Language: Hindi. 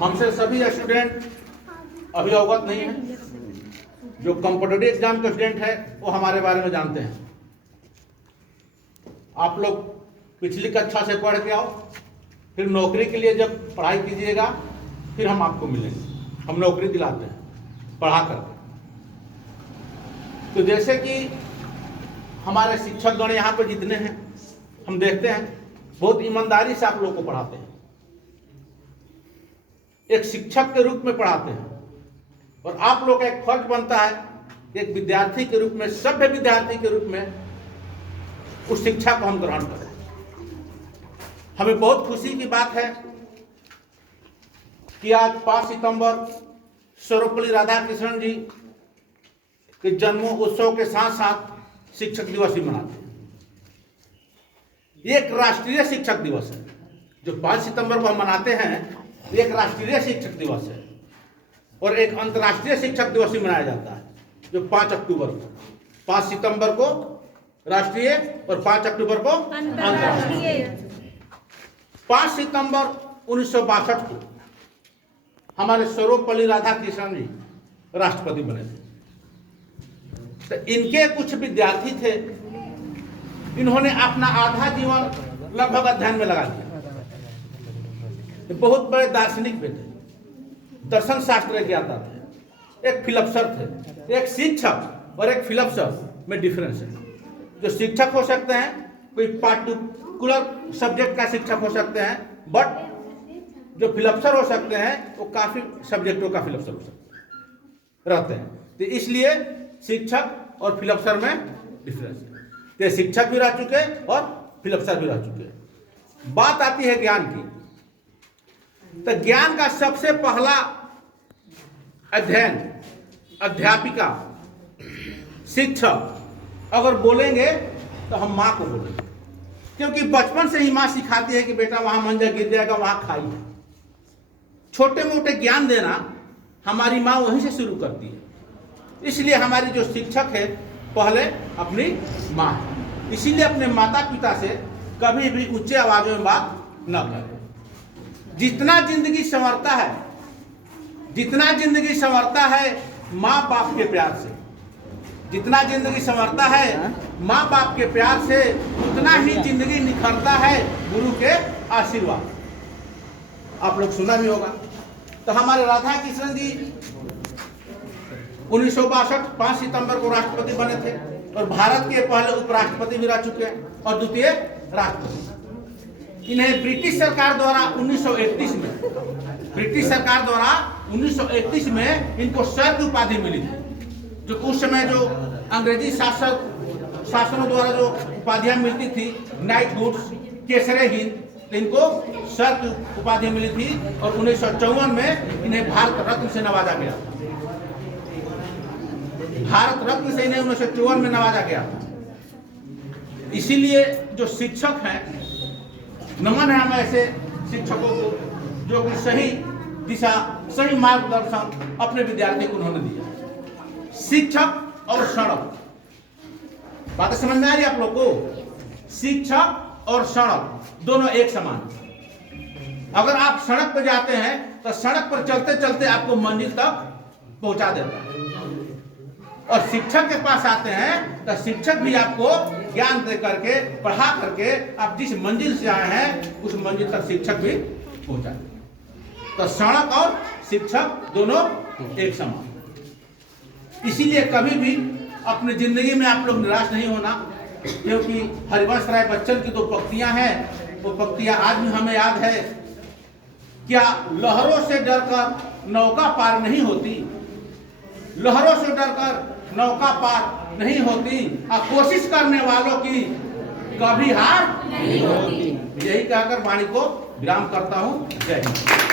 हमसे सभी स्टूडेंट अभी अवगत नहीं है। जो कॉम्पिटिटिव एग्जाम के स्टूडेंट है वो हमारे बारे में जानते हैं। आप लोग पिछली कक्षा से पढ़ के आओ, फिर नौकरी के लिए जब पढ़ाई कीजिएगा फिर हम आपको मिलेंगे। हम नौकरी दिलाते हैं पढ़ा करके। तो जैसे कि हमारे शिक्षकगण यहाँ पर जितने हैं, हम देखते हैं बहुत ईमानदारी से आप लोग को पढ़ाते हैं, एक शिक्षक के रूप में पढ़ाते हैं। और आप लोग का एक फर्ज बनता है एक विद्यार्थी के रूप में, सभ्य विद्यार्थी के रूप में उस शिक्षा को हम ग्रहण करें। हमें बहुत खुशी की बात है कि आज 5 सितंबर सर्वपल्ली राधाकृष्णन जी के जन्मोत्सव के साथ साथ शिक्षक दिवस भी मनाते हैं। ये एक राष्ट्रीय शिक्षक दिवस है। जो 5 सितंबर को हम मनाते हैं, एक राष्ट्रीय शिक्षक दिवस है और एक अंतर्राष्ट्रीय शिक्षक दिवस भी मनाया जाता है जो 5 अक्टूबर को। 5 सितंबर को राष्ट्रीय और 5 अक्टूबर को अंतर्राष्ट्रीय। 5 सितंबर 1962 को हमारे सर्वपल्ली राधाकृष्णन जी राष्ट्रपति बने थे। तो इनके कुछ विद्यार्थी थे, इन्होंने अपना आधा जीवन लगभग अध्ययन में लगा दिया। बहुत बड़े दार्शनिक भी थे, दर्शन शास्त्र ज्ञाता थे, एक फिलोसफर थे। एक शिक्षक और एक फिलोसफर में डिफरेंस है। जो शिक्षक हो सकते हैं, कोई पार्टिकुलर सब्जेक्ट का शिक्षक हो सकते हैं, बट जो फिलोसफर हो सकते हैं वो काफी सब्जेक्टों का फिलोसफर हो सकते रहते हैं। तो इसलिए शिक्षक और फिलोसफर में डिफरेंस है। तो शिक्षक भी रह चुके और फिलोसफर भी रह चुके। बात आती है ज्ञान की। तो ज्ञान का सबसे पहला अध्ययन अध्यापिका, शिक्षक अगर बोलेंगे तो हम माँ को बोलेंगे, क्योंकि बचपन से ही माँ सिखाती है कि बेटा वहां मंजर गिर जाएगा, वहां खाइए। छोटे मोटे ज्ञान देना हमारी माँ वहीं से शुरू करती है। इसलिए हमारी जो शिक्षक है पहले अपनी माँ है। इसीलिए अपने माता पिता से कभी भी ऊंचे आवाजों में बात न करें। जितना जिंदगी संवरता है, जितना जिंदगी संवरता है माँ बाप के प्यार से, जितना जिंदगी संवरता है माँ बाप के प्यार से, उतना ही जिंदगी निखरता है गुरु के आशीर्वाद। आप लोग सुना भी होगा। तो हमारे राधा कृष्णन जी 1962 5 सितंबर को राष्ट्रपति बने थे और भारत के पहले उपराष्ट्रपति भी रह चुके हैं और द्वितीय राष्ट्रपति। इन्हें ब्रिटिश सरकार द्वारा 1931 में, ब्रिटिश सरकार द्वारा 1931 में इनको सर की उपाधि मिली थी। जो उस समय जो अंग्रेजी शासनों द्वारा जो उपाधियां मिलती थी, नाइटहुड्स, केसरे हिंद, इनको सर की उपाधि मिली थी। और 1954 में इन्हें भारत रत्न से नवाजा गया। भारत रत्न से इन्हें 1954 में नवाजा गया। इसीलिए जो शिक्षक हैं, नमन है हम ऐसे शिक्षकों को जो कि सही दिशा, सही मार्गदर्शन अपने विद्यार्थी को उन्होंने दिया। शिक्षक और सड़क, बात समझ में आ रही है आप लोग को? शिक्षक और सड़क दोनों एक समान। अगर आप सड़क पर जाते हैं तो सड़क पर चलते चलते आपको मंजिल तक पहुंचा देता है, और शिक्षक के पास आते हैं तो शिक्षक भी आपको ज्ञान दे करके, पढ़ा करके आप जिस मंजिल से आए हैं उस मंजिल तक शिक्षक भी पहुंचा देते। तो सड़क और शिक्षक दोनों एक समान। इसीलिए कभी भी अपनी जिंदगी में आप लोग निराश नहीं होना, क्योंकि हरिवंश राय बच्चन की 2 पंक्तियां हैं। वो पंक्तियां आज भी हमें याद है। क्या लहरों से डरकर नौका पार नहीं होती, लहरों से डरकर नौका पार नहीं होती, और कोशिश करने वालों की कभी हार नहीं होती। यही कहकर वाणी को विराम करता हूं। जय हिंद।